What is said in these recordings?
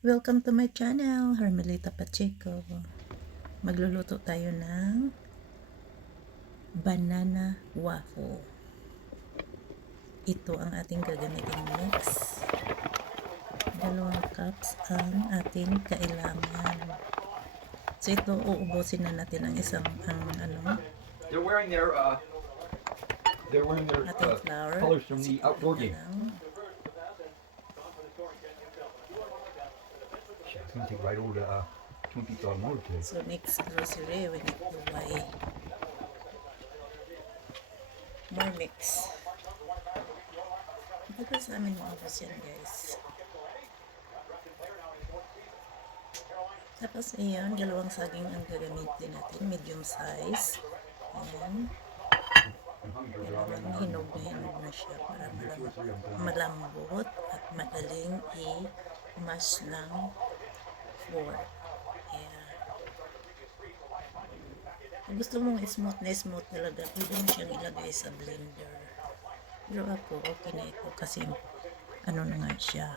Welcome to my channel, Hermelita Pacheco. Magluluto tayo ng banana waffle. Ito ang ating gagamiting mix. 2 cups ang ating kailangan. So ito, uubusin na natin ang isang They're wearing their ating flour. colors from the outdoor game. It's gonna take right over to 20 more today. So next grocery, we need to buy more mix. Ito sa amin maubos yan, guys. Tapos ayan, 2 saging ang gagamitin natin, medium size. Ayan. Hinog na siya para malambot at madaling i-mash ng flour. Ayan. Kung gusto mong smooth talaga, pwede mo siyang ilagay sa blender. Pero ako, okay na ito kasi ano na nga siya.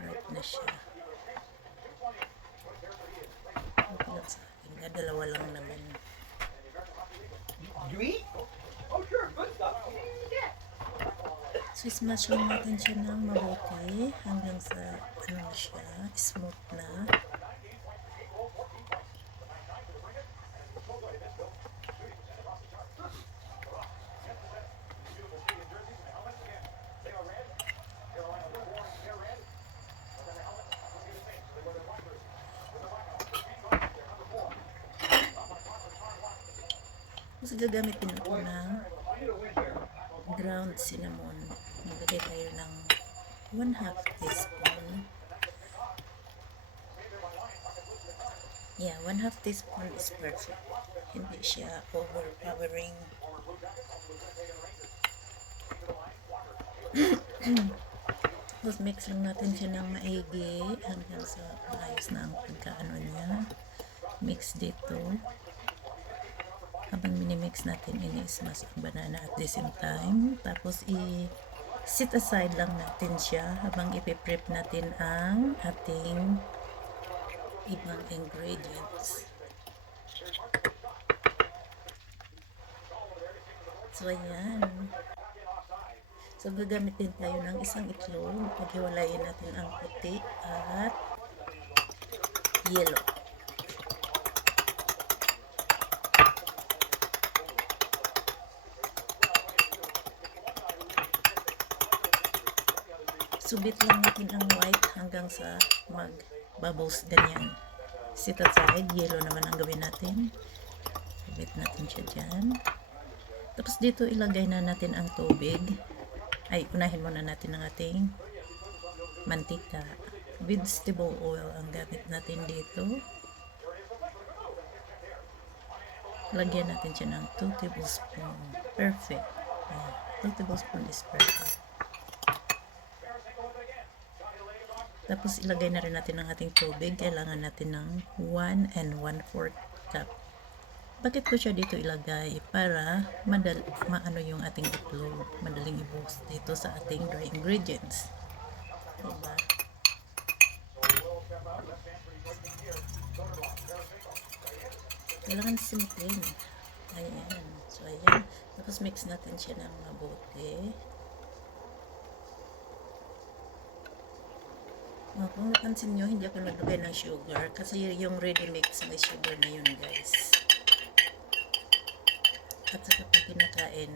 Right na siya. Okay lang sa akin. Dalawa lang naman. You eat? Oh sure, good stuff. So, smash lang natin siya ng mabuti hanggang sa ano na siya, smooth na. Tapos gagamitin ako ng ground cinnamon. Maglagay tayo ng 1/2 teaspoon. Yeah, 1/2 teaspoon is perfect. Hindi siya overpowering. Tapos mix lang natin siya ng maigi hanggang sa maayos na ang pagkaano niya. Mix dito. Habang minimix natin, ini-smash ang banana at the same time. Tapos i-sit aside lang natin siya habang ipiprep natin ang ating ibang ingredients. So, ayan. So, gagamitin tayo ng isang itlog. Paghiwalayin natin ang puti at yellow. Subit lang natin ang white hanggang sa mag-bubbles ganyan. Sit aside, yellow naman ang gawin natin. Subit natin siya dyan. Tapos dito ilagay na natin ang tubig. Ay, unahin muna natin ang ating mantika. Vegetable oil ang gamit natin dito. Lagyan natin siya ng 2 tablespoon. Perfect. Ayan, 2 tablespoon is perfect. Tapos ilagay na rin natin ang ating tubig. Kailangan natin ng 1 1/4 cup. Bakit ko siya dito ilagay? Para maano yung ating itlog. Madaling i-boost dito sa ating dry ingredients. Diba? Kailangan simpleng. Ayan. So, ayan. Tapos mix natin siya ng mabuti. Kung napansin nyo, hindi ako naglagay ng sugar kasi yung ready mix may sugar na yun, guys. At sa kapag kinakain,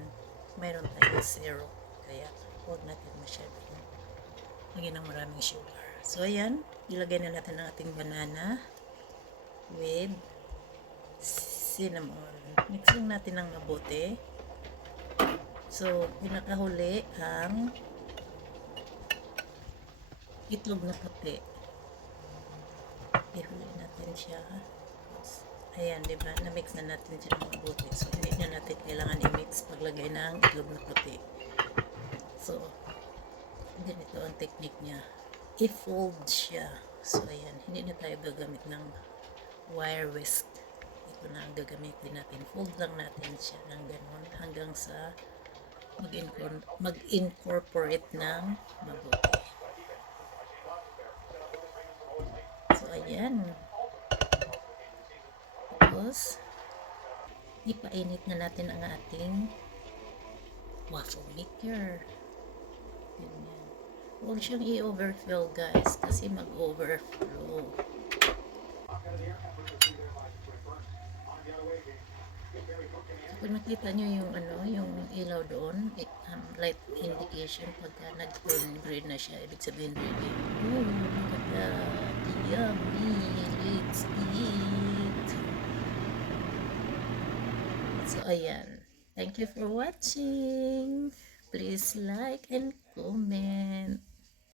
mayroon tayong zero. Kaya huwag natin masyadong lagyan ng maraming sugar. So ayan, ilagay na natin ang ating banana with cinnamon. Mix lang natin ng mabuti. So, pinakahuli ang itlog na puti. Ihuli natin siya. Ayan, diba? Na-mix na natin siya ng mabuti. So, hindi na natin kailangan i-mix paglagay ng itlog na puti. So, ganito ang technique niya. I-fold siya. So, ayan. Hindi na tayo gagamit ng wire whisk. Ito na ang gagamitin natin. Fold lang natin siya ng ganun hanggang sa mag-incorporate ng mabuti. Ayan. Tapos, ipainit na natin ang ating waffle maker. Ganyan. Huwag siyang i-overflow guys kasi mag-overflow. So, kung nakita nyo yung yung ilaw doon, light indication pagka nag-turn green na siya, ibig sabihin ready. Oh, look at that. Yummy. Let's eat. So, ayan. Thank you for watching. Please like and comment.